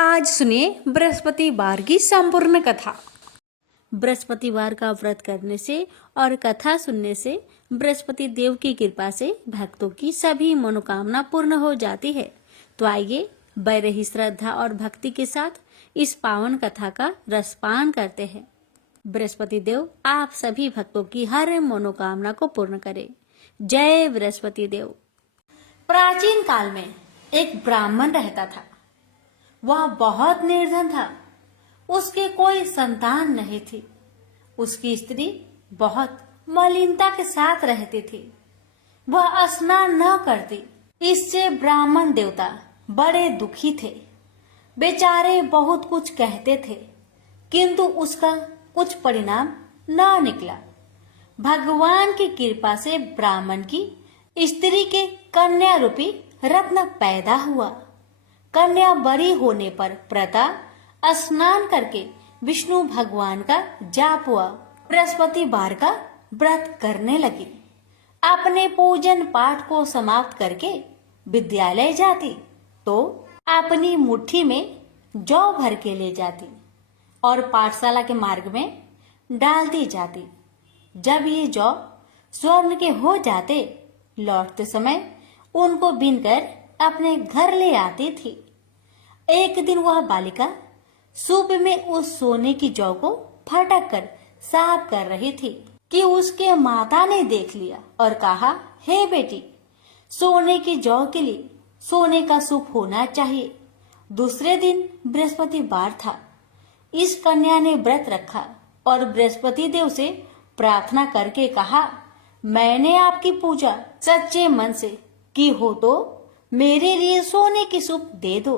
आज सुनिए बृहस्पतिवार की संपूर्ण कथा। बृहस्पतिवार का व्रत करने से और कथा सुनने से बृहस्पति देव की कृपा से भक्तों की सभी मनोकामना पूर्ण हो जाती है। तो आइए बड़े ही श्रद्धा और भक्ति के साथ इस पावन कथा का रसपान करते हैं। बृहस्पति देव आप सभी भक्तों की हर मनोकामना को पूर्ण करे। जय बृहस्पति देव। प्राचीन काल में एक ब्राह्मण रहता था। वह बहुत निर्धन था। उसके कोई संतान नहीं थी। उसकी स्त्री बहुत मलिनता के साथ रहती थी। वह स्नान न करती। इससे ब्राह्मण देवता बड़े दुखी थे। बेचारे बहुत कुछ कहते थे, किंतु उसका कुछ परिणाम न निकला। भगवान की कृपा से ब्राह्मण की स्त्री के कन्या रूपी रत्न पैदा हुआ। कन्या बड़ी होने पर प्रता स्नान करके विष्णु भगवान का जाप हुआ। बृहस्पतिवार का व्रत करने लगी। अपने पूजन पाठ को समाप्त करके विद्यालय जाती तो अपनी मुट्ठी में जौ भर के ले जाती और पाठशाला के मार्ग में डालती जाती। जब ये जौ स्वर्ण के हो जाते, लौटते समय उनको बीनकर अपने घर ले आती थी। एक दिन वह बालिका सूप में उस सोने की जौ को फटक कर साफ कर रही थी कि उसके माता ने देख लिया और कहा, हे बेटी, सोने की जौ के लिए सोने का सूप होना चाहिए। दूसरे दिन बृहस्पतिवार था। इस कन्या ने व्रत रखा और बृहस्पति देव से प्रार्थना करके कहा, मैंने आपकी पूजा सच्चे मन से की हो तो मेरे लिए सोने की सूप दे दो।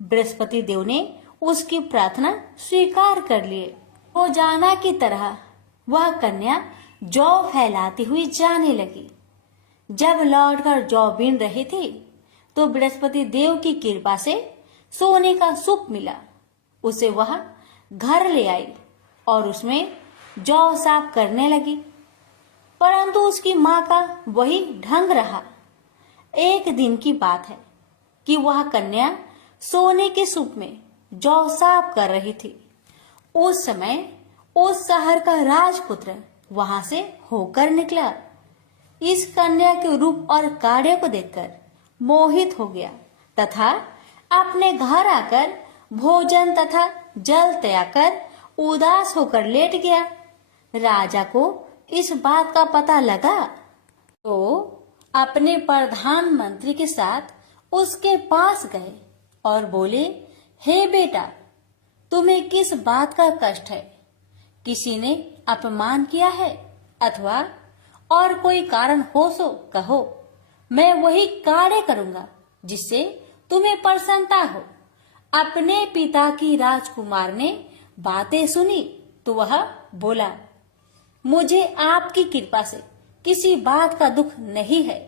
बृहस्पति देव ने उसकी प्रार्थना स्वीकार कर लिए। रोजाना की तरह वह कन्या जौ फैलाती हुई जाने लगी। जब लौटकर जौ बीन रही थी तो बृहस्पति देव की कृपा से सोने का सूप मिला। उसे वह घर ले आई और उसमें जौ साफ करने लगी, परंतु उसकी माँ का वही ढंग रहा। एक दिन की बात है कि वह कन्या सोने के सूप में जौ साफ कर रही थी। उस समय उस शहर का राजपुत्र वहां से होकर निकला। इस कन्या के रूप और कार्य को देखकर मोहित हो गया तथा अपने घर आकर भोजन तथा जल त्याग कर उदास होकर लेट गया। राजा को इस बात का पता लगा तो अपने प्रधानमंत्री के साथ उसके पास गए और बोले, हे बेटा, तुम्हें किस बात का कष्ट है? किसी ने अपमान किया है अथवा और कोई कारण हो सो कहो, मैं वही कार्य करूंगा जिससे तुम्हें प्रसन्नता हो। अपने पिता की राजकुमार ने बातें सुनी तो वह बोला, मुझे आपकी कृपा से किसी बात का दुख नहीं है।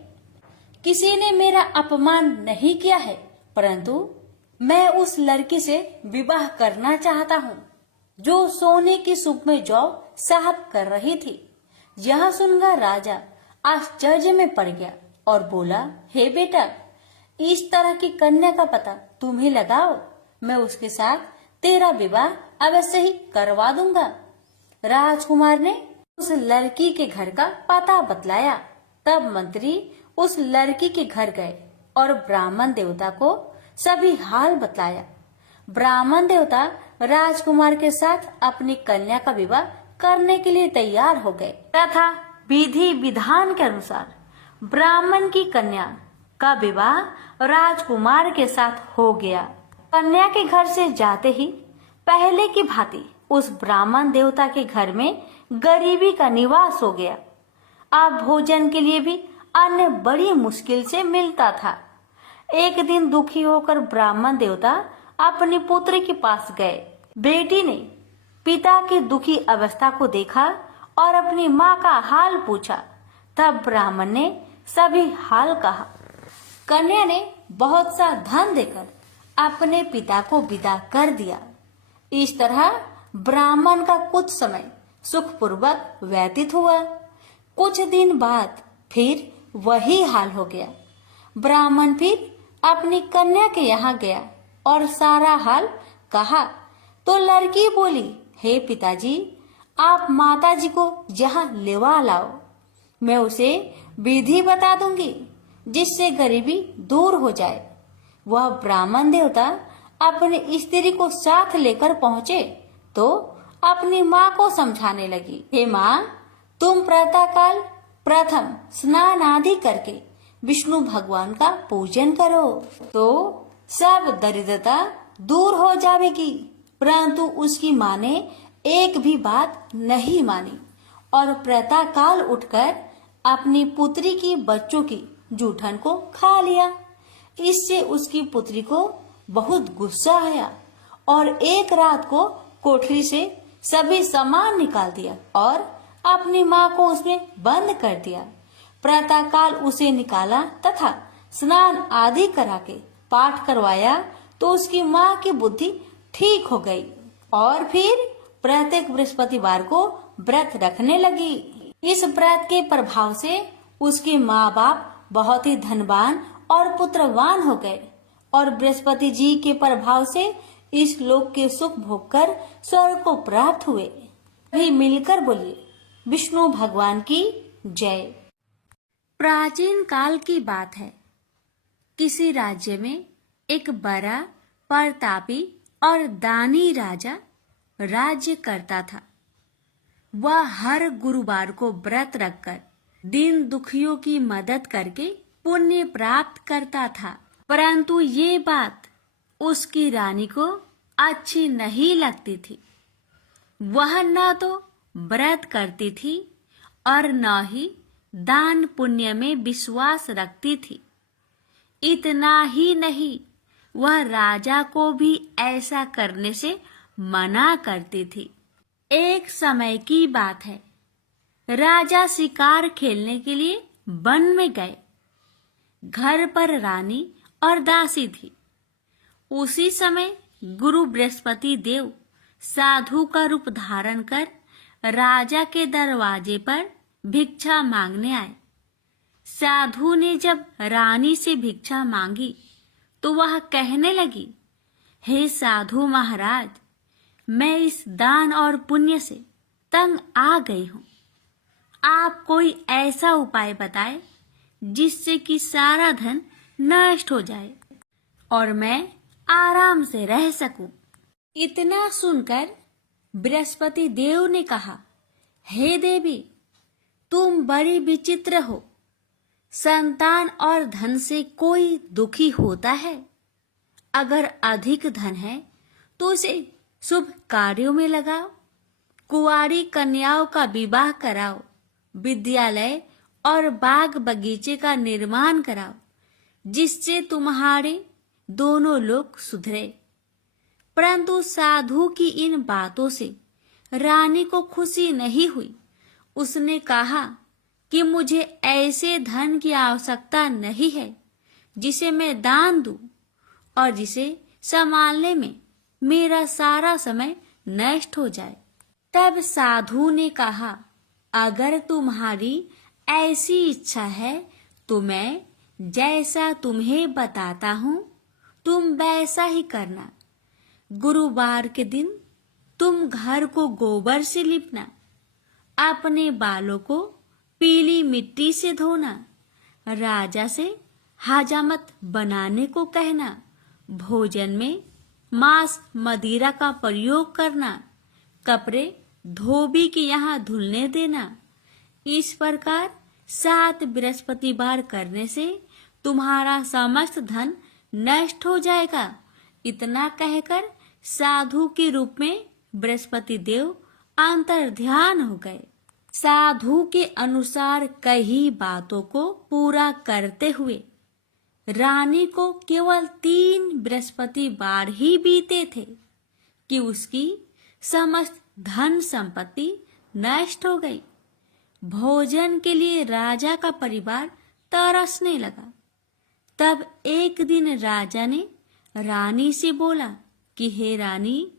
किसी ने मेरा अपमान नहीं किया है, परंतु मैं उस लड़की से विवाह करना चाहता हूँ जो सोने की सूप में जौ साफ कर रही थी। यह सुनकर राजा आश्चर्य में पड़ गया और बोला, हे बेटा, इस तरह की कन्या का पता तुम ही लगाओ, मैं उसके साथ तेरा विवाह अवश्य ही करवा दूंगा। राजकुमार ने उस लड़की के घर का पता बतलाया। तब मंत्री उस लड़की के घर गए और ब्राह्मण देवता को सभी हाल बतलाया। ब्राह्मण देवता राजकुमार के साथ अपनी कन्या का विवाह करने के लिए तैयार हो गए तथा विधि विधान के अनुसार ब्राह्मण की कन्या का विवाह राजकुमार के साथ हो गया। कन्या के घर से जाते ही पहले की भांति उस ब्राह्मण देवता के घर में गरीबी का निवास हो गया। अब भोजन के लिए भी अन्न बड़ी मुश्किल से मिलता था। एक दिन दुखी होकर ब्राह्मण देवता अपनी पुत्री के पास गए। बेटी ने पिता की दुखी अवस्था को देखा और अपनी माँ का हाल पूछा। तब ब्राह्मण ने सभी हाल कहा। कन्या ने बहुत सा धन देकर अपने पिता को विदा कर दिया। इस तरह ब्राह्मण का कुछ समय सुखपूर्वक व्यतीत हुआ। कुछ दिन बाद फिर वही हाल हो गया। ब्राह्मण फिर अपनी कन्या के यहाँ गया और सारा हाल कहा तो लड़की बोली, हे पिताजी, आप माताजी को यहाँ लेवा लाओ, मैं उसे विधि बता दूंगी जिससे गरीबी दूर हो जाए। वह ब्राह्मण देवता अपनी स्त्री को साथ लेकर पहुँचे तो अपनी माँ को समझाने लगी, हे माँ, तुम प्रातःकाल प्रथम स्नान आदि करके विष्णु भगवान का पूजन करो तो सब दरिद्रता दूर हो जाएगी। परंतु उसकी माँ ने एक भी बात नहीं मानी और प्रातःकाल उठकर अपनी पुत्री की बच्चों की जूठन को खा लिया। इससे उसकी पुत्री को बहुत गुस्सा आया और एक रात को कोठरी से सभी सामान निकाल दिया और अपनी माँ को उसमें बंद कर दिया। प्रातःकाल उसे निकाला तथा स्नान आदि करा के पाठ करवाया तो उसकी माँ की बुद्धि ठीक हो गई और फिर प्रत्येक बृहस्पतिवार को व्रत रखने लगी। इस व्रत के प्रभाव से उसके माँ बाप बहुत ही धनवान और पुत्रवान हो गए और बृहस्पति जी के प्रभाव से इस लोक के सुख भोग कर स्वर्ग को प्राप्त हुए। भी मिलकर बोलिए, विष्णु भगवान की जय। प्राचीन काल की बात है। किसी राज्य में एक बड़ा प्रतापी और दानी राजा राज्य करता था। वह हर गुरुवार को व्रत रखकर दीन दुखियों की मदद करके पुण्य प्राप्त करता था। परंतु ये बात उसकी रानी को अच्छी नहीं लगती थी। वह न तो व्रत करती थी और न ही दान पुण्य में विश्वास रखती थी। इतना ही नहीं, वह राजा को भी ऐसा करने से मना करती थी। एक समय की बात है, राजा शिकार खेलने के लिए वन में गए। घर पर रानी और दासी थी। उसी समय गुरु बृहस्पति देव साधु का रूप धारण कर राजा के दरवाजे पर भिक्षा मांगने आए। साधु ने जब रानी से भिक्षा मांगी तो वह कहने लगी, हे साधु महाराज, मैं इस दान और पुण्य से तंग आ गई हूँ। आप कोई ऐसा उपाय बताएं जिससे कि सारा धन नष्ट हो जाए और मैं आराम से रह सकूं। इतना सुनकर बृहस्पति देव ने कहा, हे देवी, तुम बड़ी विचित्र हो। संतान और धन से कोई दुखी होता है? अगर अधिक धन है तो उसे शुभ कार्यों में लगाओ, कुंवारी कन्याओं का विवाह कराओ, विद्यालय और बाग बगीचे का निर्माण कराओ, जिससे तुम्हारे दोनों लोग सुधरे। परंतु साधु की इन बातों से रानी को खुशी नहीं हुई। उसने कहा कि मुझे ऐसे धन की आवश्यकता नहीं है जिसे मैं दान दूं और जिसे संभालने में मेरा सारा समय नष्ट हो जाए। तब साधु ने कहा, अगर तुम्हारी ऐसी इच्छा है तो मैं जैसा तुम्हें बताता हूँ तुम वैसा ही करना। गुरुवार के दिन तुम घर को गोबर से लिपना, अपने बालों को पीली मिट्टी से धोना, राजा से हजामत बनाने को कहना, भोजन में मांस मदिरा का प्रयोग करना, कपड़े धोबी के यहाँ धुलने देना। इस प्रकार 7 बृहस्पतिवार करने से तुम्हारा समस्त धन नष्ट हो जाएगा। इतना कहकर साधु के रूप में बृहस्पति देव अंतर्ध्यान हो गए। साधु के अनुसार कई बातों को पूरा करते हुए रानी को केवल 3 बृहस्पतिवार ही बीते थे कि उसकी समस्त धन संपत्ति नष्ट हो गई। भोजन के लिए राजा का परिवार तरसने लगा। तब एक दिन राजा ने रानी से बोला कि हे रानी,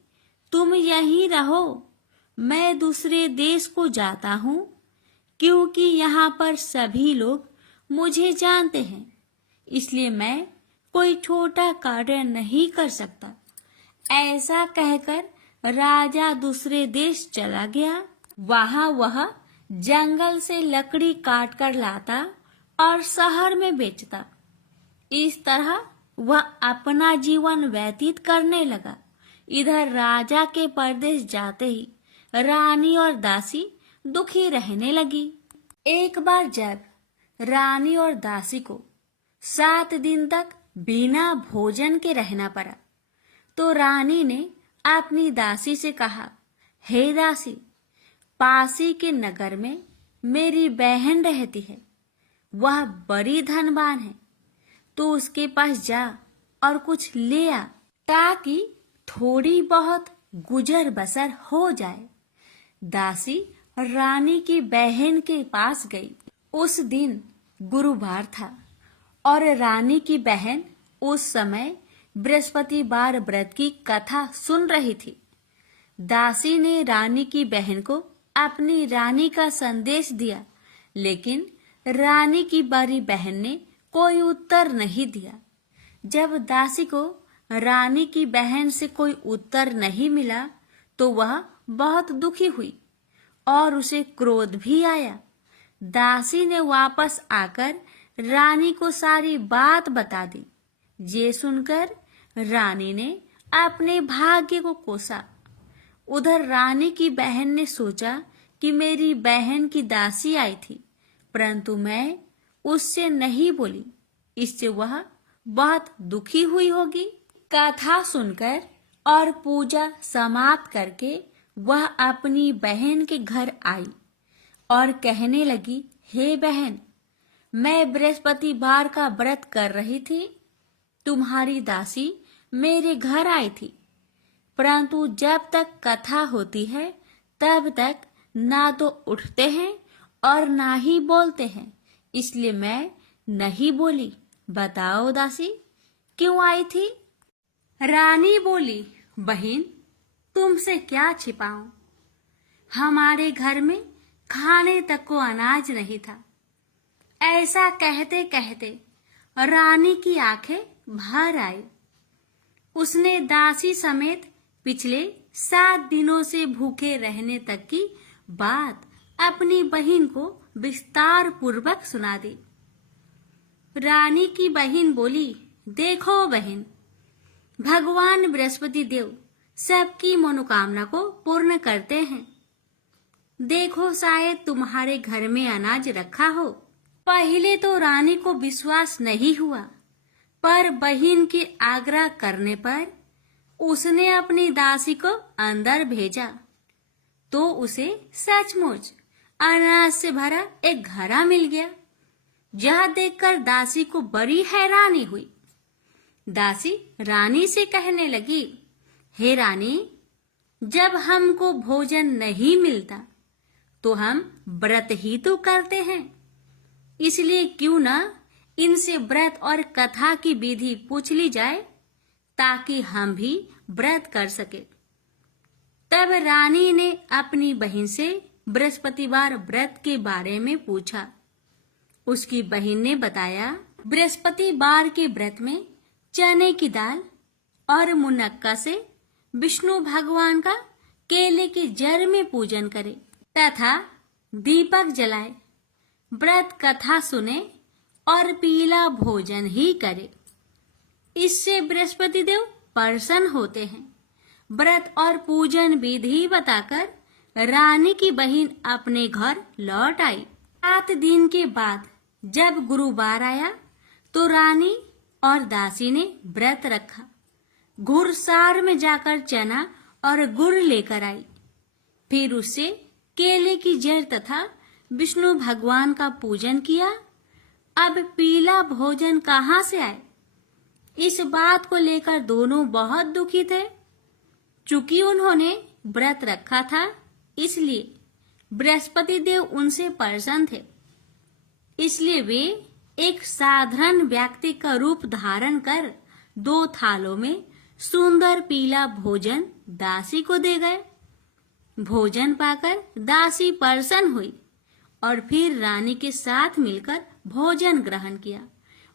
तुम यहीं रहो, मैं दूसरे देश को जाता हूँ, क्योंकि यहाँ पर सभी लोग मुझे जानते हैं, इसलिए मैं कोई छोटा कार्य नहीं कर सकता। ऐसा कहकर राजा दूसरे देश चला गया। वहां वह जंगल से लकड़ी काट कर लाता और शहर में बेचता। इस तरह वह अपना जीवन व्यतीत करने लगा। इधर राजा के परदेश जाते ही रानी और दासी दुखी रहने लगी। एक बार जब रानी और दासी को 7 दिन तक बिना भोजन के रहना पड़ा, तो रानी ने अपनी दासी से कहा, हे दासी, पासी के नगर में मेरी बहन रहती है। वह बड़ी धनवान है। तो उसके पास जा और कुछ ले आ, ताकि थोड़ी बहुत गुजर बसर हो जाए। दासी रानी की बहन के पास गई। उस दिन गुरुवार था और रानी की बहन उस समय बृहस्पतिवार व्रत की कथा सुन रही थी। दासी ने रानी की बहन को अपनी रानी का संदेश दिया, लेकिन रानी की बड़ी बहन ने कोई उत्तर नहीं दिया। जब दासी को रानी की बहन से कोई उत्तर नहीं मिला, तो वह बहुत दुखी हुई और उसे क्रोध भी आया। दासी ने वापस आकर रानी को सारी बात बता दी। ये सुनकर रानी ने अपने भाग्य को कोसा। उधर रानी की बहन ने सोचा कि मेरी बहन की दासी आई थी, परंतु मैं उससे नहीं बोली, इससे वह बहुत दुखी हुई होगी। कथा सुनकर और पूजा समाप्त करके वह अपनी बहन के घर आई और कहने लगी, हे बहन, मैं बृहस्पतिवार का व्रत कर रही थी। तुम्हारी दासी मेरे घर आई थी, परंतु जब तक कथा होती है तब तक ना तो उठते हैं और ना ही बोलते हैं, इसलिए मैं नहीं बोली। बताओ दासी, क्यों आई थी? रानी बोली, बहन, तुमसे क्या छिपाऊं? हमारे घर में खाने तक को अनाज नहीं था। ऐसा कहते कहते रानी की आंखें भर आई। उसने दासी समेत पिछले 7 दिनों से भूखे रहने तक की बात अपनी बहन को विस्तार पूर्वक सुना दी। रानी की बहन बोली, देखो बहन, भगवान बृहस्पति देव सबकी मनोकामना को पूर्ण करते हैं। देखो, शायद तुम्हारे घर में अनाज रखा हो। पहले तो रानी को विश्वास नहीं हुआ, पर बहन के आग्रह करने पर उसने अपनी दासी को अंदर भेजा, तो उसे सचमुच अनाज से भरा एक घड़ा मिल गया। यह देखकर दासी को बड़ी हैरानी हुई। दासी रानी से कहने लगी, हे रानी, जब हमको भोजन नहीं मिलता तो हम व्रत ही तो करते हैं, इसलिए क्यों ना इनसे व्रत और कथा की विधि पूछ ली जाए, ताकि हम भी व्रत कर सके। तब रानी ने अपनी बहन से बृहस्पतिवार व्रत के बारे में पूछा। उसकी बहन ने बताया, बृहस्पतिवार के व्रत में चने की दाल और मुनक्का से विष्णु भगवान का केले के जड़ में पूजन करे तथा दीपक जलाए, व्रत कथा सुने और पीला भोजन ही करे। इससे बृहस्पति देव प्रसन्न होते हैं। व्रत और पूजन विधि बताकर रानी की बहन अपने घर लौट आई। 7 दिन के बाद जब गुरुवार आया तो रानी और दासी ने व्रत रखा। घुड़सार में जाकर चना और गुड़ लेकर आई। फिर उससे केले की जड़ तथा विष्णु भगवान का पूजन किया। अब पीला भोजन कहाँ से आए? इस बात को लेकर दोनों बहुत दुखी थे। चूंकि उन्होंने व्रत रखा था, इसलिए बृहस्पति देव उनसे प्रसन्न थे। इसलिए वे एक साधारण व्यक्ति का रूप धारण कर 2 थालों में सुंदर पीला भोजन दासी को दे गए। भोजन पाकर दासी प्रसन्न हुई और फिर रानी के साथ मिलकर भोजन ग्रहण किया।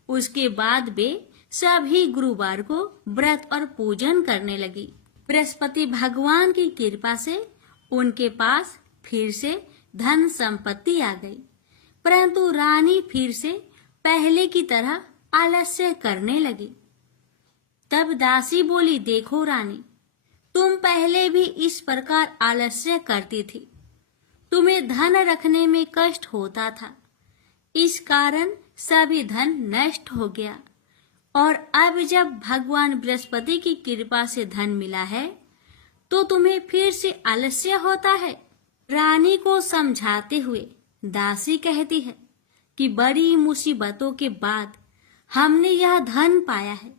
उसके बाद वे सभी गुरुवार को व्रत और पूजन करने लगी। बृहस्पति भगवान की कृपा से उनके पास फिर से धन संपत्ति आ गई, परंतु रानी फिर से पहले की तरह आलस्य करने लगी। तब दासी बोली, देखो रानी, तुम पहले भी इस प्रकार आलस्य करती थी। तुम्हें धन रखने में कष्ट होता था, इस कारण सभी धन नष्ट हो गया, और अब जब भगवान बृहस्पति की कृपा से धन मिला है तो तुम्हें फिर से आलस्य होता है। रानी को समझाते हुए दासी कहती है कि बड़ी मुसीबतों के बाद हमने यह धन पाया है,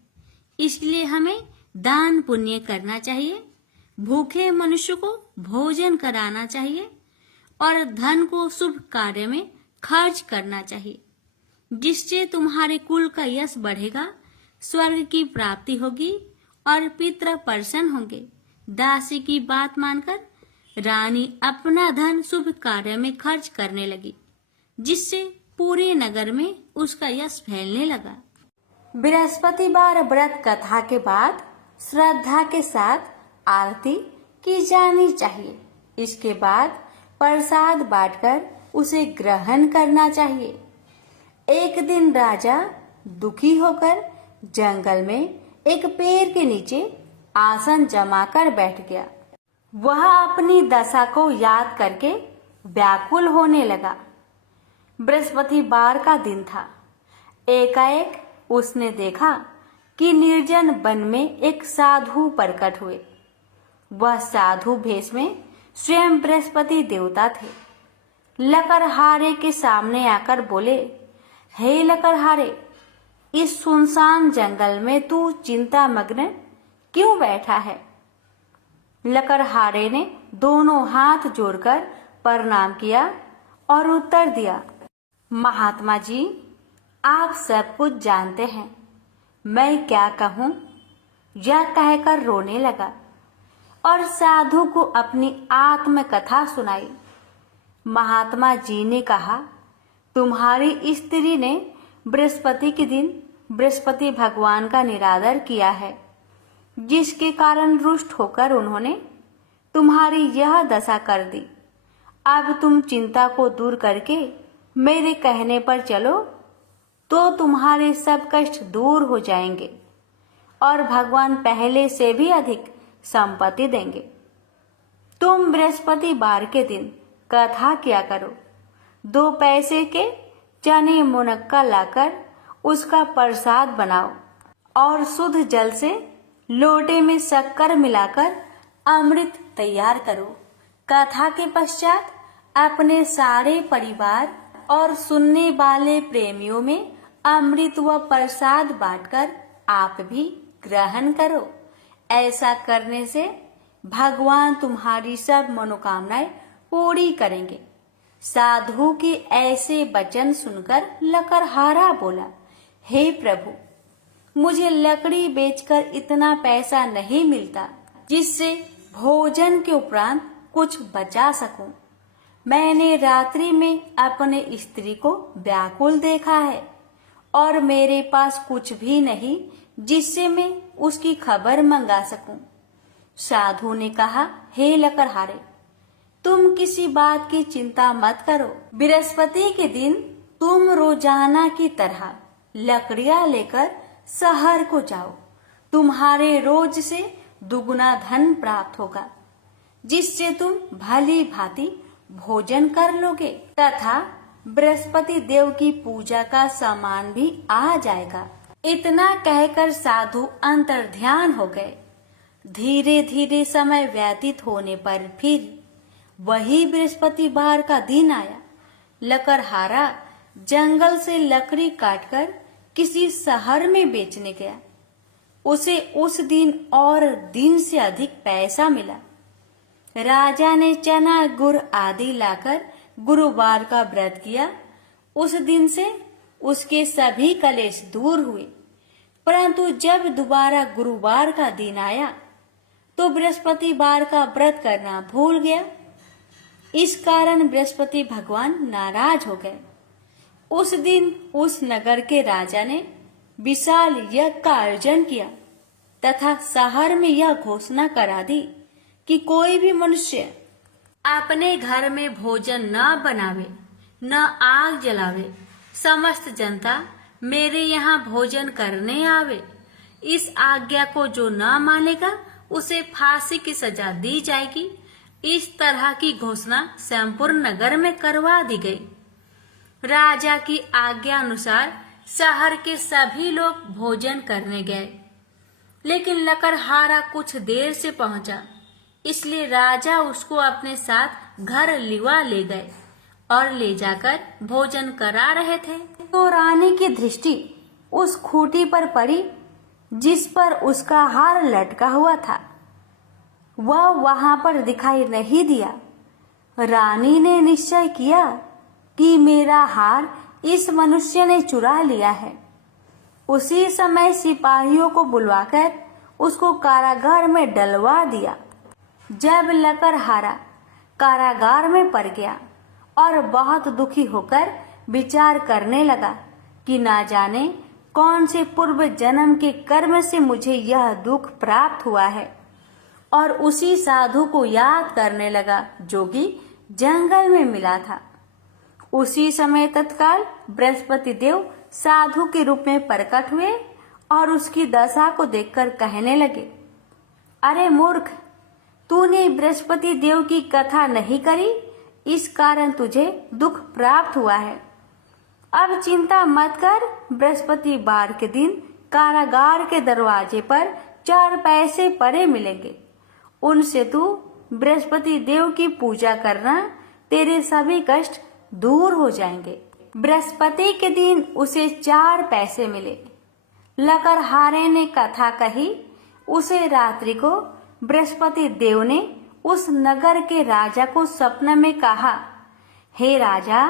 इसलिए हमें दान पुण्य करना चाहिए, भूखे मनुष्य को भोजन कराना चाहिए और धन को शुभ कार्य में खर्च करना चाहिए, जिससे तुम्हारे कुल का यश बढ़ेगा, स्वर्ग की प्राप्ति होगी और पितृ प्रसन्न होंगे। दासी की बात मानकर रानी अपना धन शुभ कार्य में खर्च करने लगी, जिससे पूरे नगर में उसका यश फैलने लगा। बृहस्पतिवार व्रत कथा के बाद श्रद्धा के साथ आरती की जानी चाहिए। इसके बाद प्रसाद बांटकर उसे ग्रहण करना चाहिए। एक दिन राजा दुखी होकर जंगल में एक पेड़ के नीचे आसन जमाकर बैठ गया। वह अपनी दशा को याद करके व्याकुल होने लगा। बृहस्पतिवार का दिन था। एकाएक उसने देखा कि निर्जन वन में एक साधु प्रकट हुए। वह साधु भेष में स्वयं बृहस्पति देवता थे। लकड़हारे के सामने आकर बोले, हे लकड़हारे, इस सुनसान जंगल में तू चिंता मग्न क्यों बैठा है? लकड़हारे ने दोनों हाथ जोड़कर प्रणाम किया और उत्तर दिया, महात्मा जी, आप सब कुछ जानते हैं, मैं क्या कहूँ? यह कहकर रोने लगा और साधु को अपनी आत्मकथा सुनाई। महात्मा जी ने कहा, तुम्हारी स्त्री ने बृहस्पति के दिन बृहस्पति भगवान का निरादर किया है, जिसके कारण रुष्ट होकर उन्होंने तुम्हारी यह दशा कर दी। अब तुम चिंता को दूर करके मेरे कहने पर चलो तो तुम्हारे सब कष्ट दूर हो जाएंगे और भगवान पहले से भी अधिक संपत्ति देंगे। तुम बृहस्पतिवार के दिन कथा किया करो। 2 पैसे के चने मुनक्का लाकर उसका प्रसाद बनाओ और शुद्ध जल से लोटे में शक्कर मिलाकर अमृत तैयार करो। कथा के पश्चात अपने सारे परिवार और सुनने वाले प्रेमियों में अमृत व प्रसाद बांटकर आप भी ग्रहण करो। ऐसा करने से भगवान तुम्हारी सब मनोकामनाएं पूरी करेंगे। साधु के ऐसे वचन सुनकर लकड़हारा बोला, हे प्रभु, मुझे लकड़ी बेचकर इतना पैसा नहीं मिलता जिससे भोजन के उपरांत कुछ बचा सकूं। मैंने रात्रि में अपने स्त्री को व्याकुल देखा है और मेरे पास कुछ भी नहीं जिससे मैं उसकी खबर मंगा सकूं। साधु ने कहा, हे लकड़हारे, तुम किसी बात की चिंता मत करो। बृहस्पति के दिन तुम रोजाना की तरह लकड़ियां लेकर शहर को जाओ। तुम्हारे रोज से दुगुना धन प्राप्त होगा, जिससे तुम भली भांति भोजन कर लोगे तथा बृहस्पति देव की पूजा का सामान भी आ जाएगा। इतना कहकर साधु अंतर्ध्यान हो गए। धीरे धीरे समय व्यतीत होने पर फिर वही बृहस्पतिवार का दिन आया। लकड़हारा जंगल से लकड़ी काटकर किसी शहर में बेचने गया। उसे उस दिन और दिन से अधिक पैसा मिला। राजा ने चना गुड़ आदि लाकर गुरुवार का व्रत किया। उस दिन से उसके सभी कलेश दूर हुए। परंतु जब दोबारा गुरुवार का दिन आया तो बृहस्पतिवार का व्रत करना भूल गया। इस कारण बृहस्पति भगवान नाराज हो गए। उस दिन उस नगर के राजा ने विशाल यज्ञ का आयोजन किया तथा शहर में यह घोषणा करा दी कि कोई भी मनुष्य अपने घर में भोजन न बनावे, न आग जलावे। समस्त जनता मेरे यहाँ भोजन करने आवे। इस आज्ञा को जो न मानेगा उसे फांसी की सजा दी जाएगी। इस तरह की घोषणा संपूर्ण नगर में करवा दी गई। राजा की आज्ञा अनुसार शहर के सभी लोग भोजन करने गए, लेकिन लकड़हारा कुछ देर से पहुंचा, इसलिए राजा उसको अपने साथ घर लिवा ले गए और ले जाकर भोजन करा रहे थे। तो रानी की दृष्टि उस खूंटी पर पड़ी जिस पर उसका हार लटका हुआ था। वह वहां पर दिखाई नहीं दिया। रानी ने निश्चय किया कि मेरा हार इस मनुष्य ने चुरा लिया है। उसी समय सिपाहियों को बुलवाकर उसको कारागार में डलवा दिया। जब लकड़हारा कारागार में पड़ गया और बहुत दुखी होकर विचार करने लगा कि ना जाने कौन से पूर्व जन्म के कर्म से मुझे यह दुख प्राप्त हुआ है, और उसी साधु को याद करने लगा जो कि जंगल में मिला था। उसी समय तत्काल बृहस्पति देव साधु के रूप में प्रकट हुए और उसकी दशा को देखकर कहने लगे, अरे मूर्ख, तूने बृहस्पति देव की कथा नहीं करी, इस कारण तुझे दुख प्राप्त हुआ है। अब चिंता मत कर। बृहस्पतिवार के दिन कारागार के दरवाजे पर 4 पैसे पड़े मिलेंगे। उनसे तू बृहस्पति देव की पूजा करना, तेरे सभी कष्ट दूर हो जाएंगे। बृहस्पति के दिन उसे 4 पैसे मिले। लकड़हारे ने कथा कही। उसे रात्रि को बृहस्पति देव ने उस नगर के राजा को सपने में कहा, हे राजा,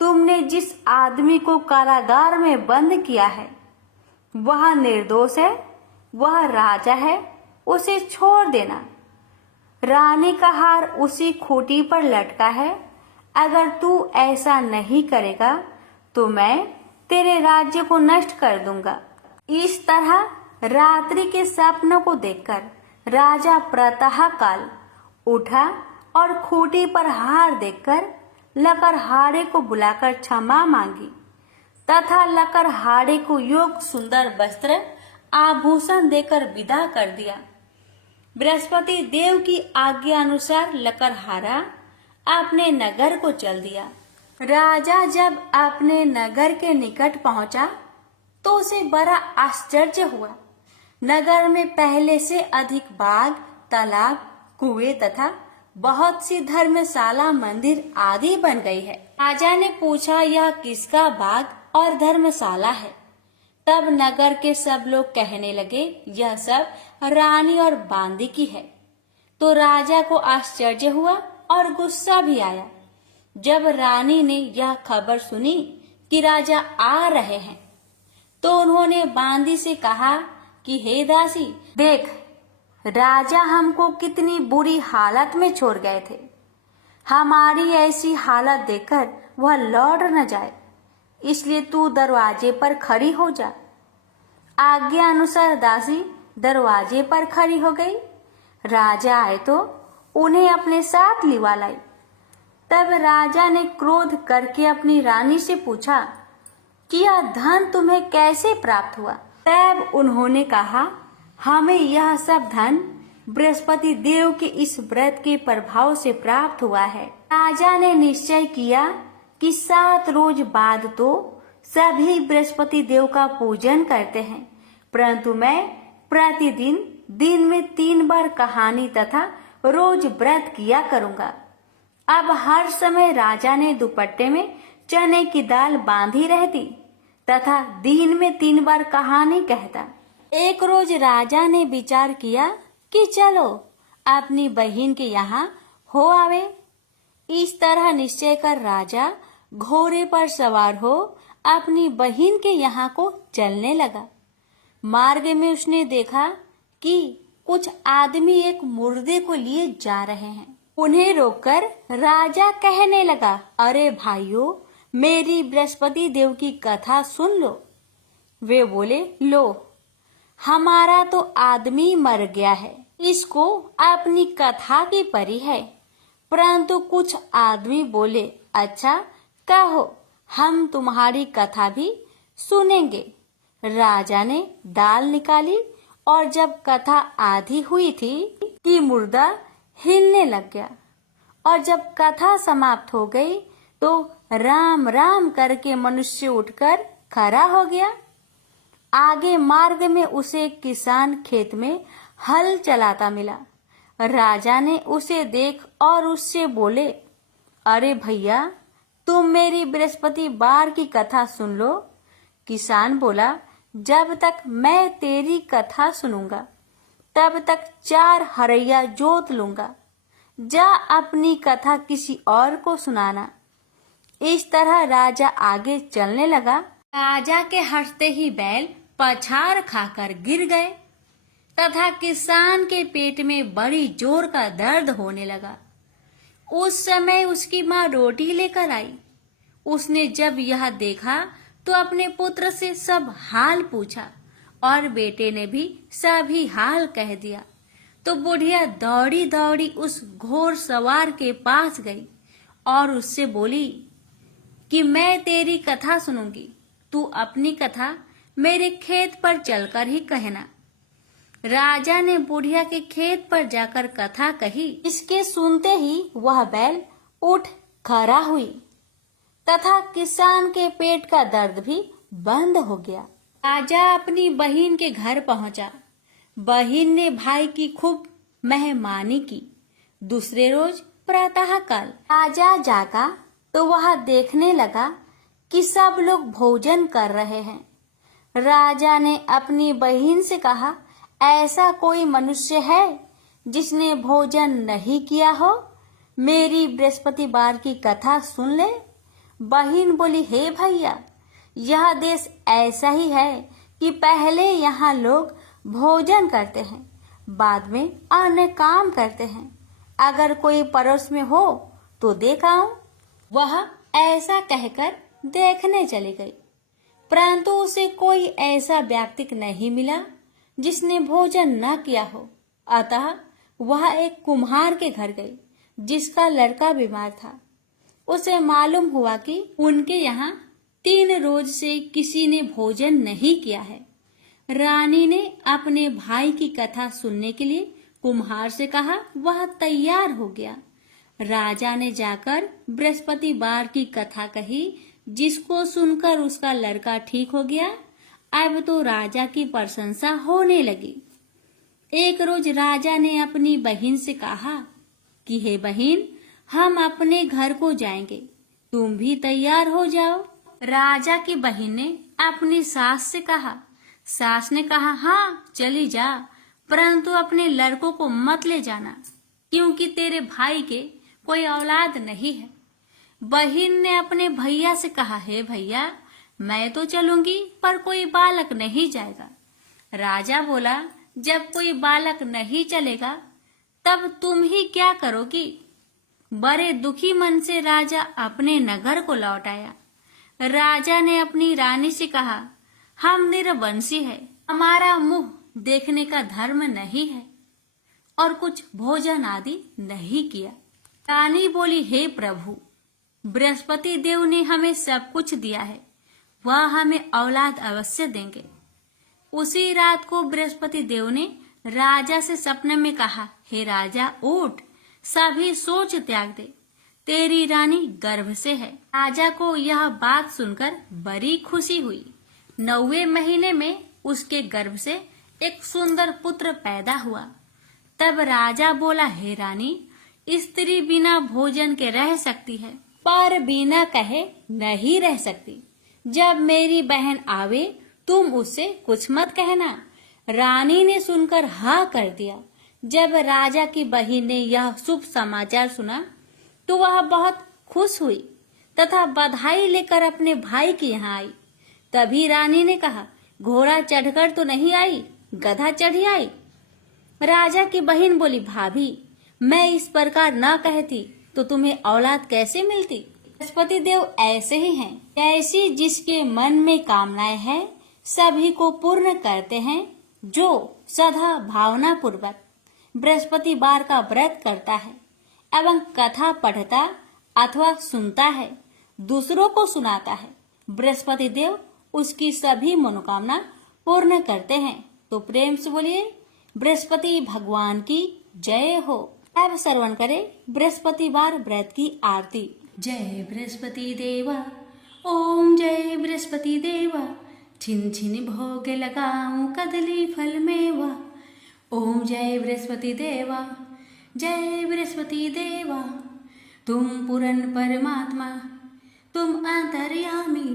तुमने जिस आदमी को कारागार में बंद किया है वह निर्दोष है, वह राजा है, उसे छोड़ देना। रानी का हार उसी खूंटी पर लटका है। अगर तू ऐसा नहीं करेगा तो मैं तेरे राज्य को नष्ट कर दूंगा। इस तरह रात्रि के सपनों को देखकर राजा प्रातः काल उठा और खूंटी पर हार देखकर लकड़हारे को बुलाकर क्षमा मांगी तथा लकड़हारे को योग्य सुंदर वस्त्र आभूषण देकर विदा कर दिया। बृहस्पति देव की आज्ञा अनुसार लकड़हारा अपने नगर को चल दिया। राजा जब अपने नगर के निकट पहुंचा तो उसे बड़ा आश्चर्य हुआ। नगर में पहले से अधिक बाग, तालाब, कुएं तथा बहुत सी धर्मशाला, मंदिर आदि बन गई है। राजा ने पूछा, यह किसका बाग और धर्मशाला है? तब नगर के सब लोग कहने लगे, यह सब रानी और बांदी की है। तो राजा को आश्चर्य हुआ और गुस्सा भी आया। जब रानी ने यह खबर सुनी कि राजा आ रहे हैं तो उन्होंने बांदी से कहा कि हे दासी, देख, राजा हमको कितनी बुरी हालत में छोड़ गए थे। हमारी ऐसी हालत देखकर वह लौट न जाए, इसलिए तू दरवाजे पर खड़ी हो जा। आज्ञा अनुसार दासी दरवाजे पर खड़ी हो गई। राजा आए तो उन्हें अपने साथ लिवा लाई। तब राजा ने क्रोध करके अपनी रानी से पूछा कि यह धन तुम्हें कैसे प्राप्त हुआ? तब उन्होंने कहा, हमें यह सब धन बृहस्पति देव के इस व्रत के प्रभाव से प्राप्त हुआ है। राजा ने निश्चय किया कि 7 रोज बाद तो सभी बृहस्पति देव का पूजन करते हैं, परंतु मैं प्रतिदिन दिन में 3 बार कहानी तथा रोज व्रत किया करूंगा। अब हर समय राजा ने दुपट्टे में चने की दाल बांधी रहती तथा दिन में 3 बार कहानी कहता। एक रोज राजा ने विचार किया कि चलो अपनी बहन के यहाँ हो आवे। इस तरह निश्चय कर राजा घोड़े पर सवार हो अपनी बहन के यहाँ को चलने लगा। मार्ग में उसने देखा कि कुछ आदमी एक मुर्दे को लिए जा रहे हैं। उन्हें रोककर राजा कहने लगा, अरे भाइयों, मेरी बृहस्पति देव की कथा सुन लो। वे बोले, लो, हमारा तो आदमी मर गया है, इसको अपनी कथा की परी है। परंतु कुछ आदमी बोले, अच्छा कहो, हम तुम्हारी कथा भी सुनेंगे। राजा ने दाल निकाली और जब कथा आधी हुई थी कि मुर्दा हिलने लग गया, और जब कथा समाप्त हो गई तो राम राम करके मनुष्य उठकर खड़ा हो गया। आगे मार्ग में उसे एक किसान खेत में हल चलाता मिला। राजा ने उसे देख और उससे बोले, अरे भैया, तुम मेरी बृहस्पतिवार की कथा सुन लो। किसान बोला, जब तक मैं तेरी कथा सुनूंगा तब तक 4 हरैया जोत लूंगा। जा अपनी कथा किसी और को सुनाना। इस तरह राजा आगे चलने लगा। राजा के हंसते ही बैल पछाड़ खाकर गिर गए तथा किसान के पेट में बड़ी जोर का दर्द होने लगा। उस समय उसकी माँ रोटी लेकर आई। उसने जब यह देखा तो अपने पुत्र से सब हाल पूछा और बेटे ने भी सभी हाल कह दिया। तो बुढ़िया दौड़ी दौड़ी उस घोड़ सवार के पास गई और उससे बोली कि मैं तेरी कथा सुनूंगी, तू अपनी कथा मेरे खेत पर चलकर ही कहना। राजा ने बुढ़िया के खेत पर जाकर कथा कही। इसके सुनते ही वह बैल उठ खड़ा हुई तथा किसान के पेट का दर्द भी बंद हो गया। राजा अपनी बहिन के घर पहुंचा। बहिन ने भाई की खूब मेहमानी की। दूसरे रोज प्रातःकाल राजा जागा तो वह देखने लगा कि सब लोग भोजन कर रहे हैं। राजा ने अपनी बहिन से कहा, ऐसा कोई मनुष्य है जिसने भोजन नहीं किया हो? मेरी बृहस्पतिवार की कथा सुन ले। बहिन बोली, हे भैया, यह देश ऐसा ही है कि पहले यहाँ लोग भोजन करते हैं, बाद में अन्य काम करते हैं। अगर कोई पड़ोस में हो तो देख आऊं। वह ऐसा कहकर देखने चली गई, परंतु उसे कोई ऐसा व्यक्ति नहीं मिला जिसने भोजन न किया हो। अतः वह एक कुम्हार के घर गई जिसका लड़का बीमार था। उसे मालूम हुआ कि उनके यहाँ 3 रोज से किसी ने भोजन नहीं किया है। रानी ने अपने भाई की कथा सुनने के लिए कुम्हार से कहा। वह तैयार हो गया। राजा ने जाकर बृहस्पतिवार की कथा कही, जिसको सुनकर उसका लड़का ठीक हो गया। अब तो राजा की प्रशंसा होने लगी। एक रोज राजा ने अपनी बहन से कहा कि हे बहन, हम अपने घर को जाएंगे, तुम भी तैयार हो जाओ। राजा की बहन ने अपनी सास से कहा। सास ने कहा, हाँ चली जा, परंतु अपने लड़कों को मत ले जाना, क्योंकि तेरे भाई के कोई औलाद नहीं है। बहन ने अपने भैया से कहा, हे भैया, मैं तो चलूंगी पर कोई बालक नहीं जाएगा। राजा बोला, जब कोई बालक नहीं चलेगा तब तुम ही क्या करोगी? बड़े दुखी मन से राजा अपने नगर को लौट आया। राजा ने अपनी रानी से कहा, हम निरवंशी है, हमारा मुंह देखने का धर्म नहीं है और कुछ भोजन आदि नहीं किया। रानी बोली, हे प्रभु, बृहस्पति देव ने हमें सब कुछ दिया है, वह हमें औलाद अवश्य देंगे। उसी रात को बृहस्पति देव ने राजा से सपने में कहा, हे राजा, उठ, सभी सोच त्याग दे, तेरी रानी गर्भ से है। राजा को यह बात सुनकर बड़ी खुशी हुई। 9वें महीने में उसके गर्भ से एक सुंदर पुत्र पैदा हुआ। तब राजा बोला, हे रानी, स्त्री बिना भोजन के रह सकती है, पर बिना कहे नहीं रह सकती। जब मेरी बहन आवे तुम उससे कुछ मत कहना। रानी ने सुनकर हाँ कर दिया। जब राजा की बहन ने यह शुभ समाचार सुना तो वह बहुत खुश हुई तथा बधाई लेकर अपने भाई के यहाँ आई। तभी रानी ने कहा, घोड़ा चढ़कर तो नहीं आई, गधा चढ़ी आई। राजा की बहन बोली, भाभी, मैं इस प्रकार न कहती तो तुम्हें औलाद कैसे मिलती? बृहस्पति देव ऐसे ही हैं, ऐसी जिसके मन में कामनाएं हैं सभी को पूर्ण करते हैं जो सदा भावना पूर्वक बृहस्पतिवार का व्रत करता है एवं कथा पढ़ता अथवा सुनता है, दूसरों को सुनाता है। बृहस्पति देव उसकी सभी मनोकामना पूर्ण करते हैं। तो प्रेम से बोलिए बृहस्पति भगवान की जय हो। अब श्रवण करें बृहस्पतिवार व्रत की आरती। जय बृहस्पति देवा, ओम जय बृहस्पति देवा, छिन छिन भोग लगाऊं कदली फल मेवा। ओम जय बृहस्पति देवा, जय बृहस्पति देवा, तुम पूर्ण परमात्मा, तुम अंतर्यामी,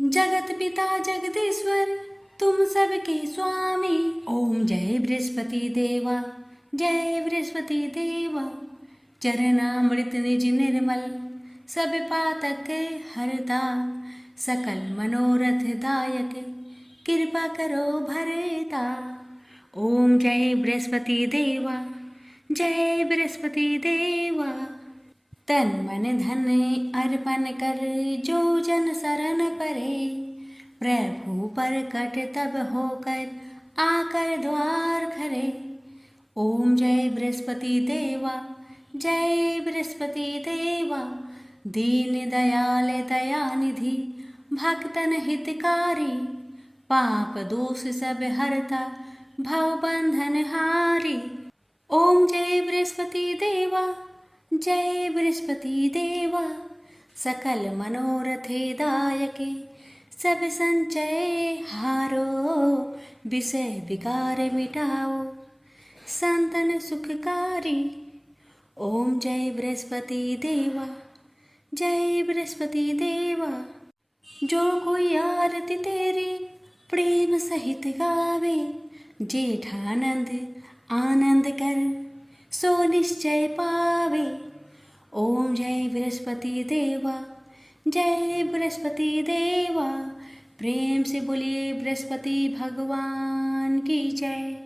जगत पिता जगदीश्वर, तुम सबके स्वामी। ओम जय बृहस्पति देवा, जय बृहस्पति देवा, चरणामृत निज निर्मल, सब पातक हरता, सकल मनोरथ दायक, कृपा करो भरता। ओम जय बृहस्पति देवा, जय बृहस्पति देवा, तन मन धन अर्पण कर जो जन शरण परे, प्रभु प्रकट तब होकर आकर द्वार खरे। ओम जय बृहस्पति देवा, जय बृहस्पति देवा, दीन दयाल दयानिधि, भक्तन हितकारी, पाप दोष सब हरता, भव बंधन हारी। ओम जय बृहस्पति देवा, जय बृहस्पति देवा, सकल मनोरथे दायके, सब संचय हारो, विषय विकार मिटाओ, संतन सुखकारी। ओम जय बृहस्पति देवा, जय बृहस्पति देवा, जो कोई आरती तेरी प्रेम सहित गावे, जेठानंद आनंद कर सो निश्चय पावे। ओम जय बृहस्पति देवा, जय बृहस्पति देवा, प्रेम से बोलिए बृहस्पति भगवान की जय।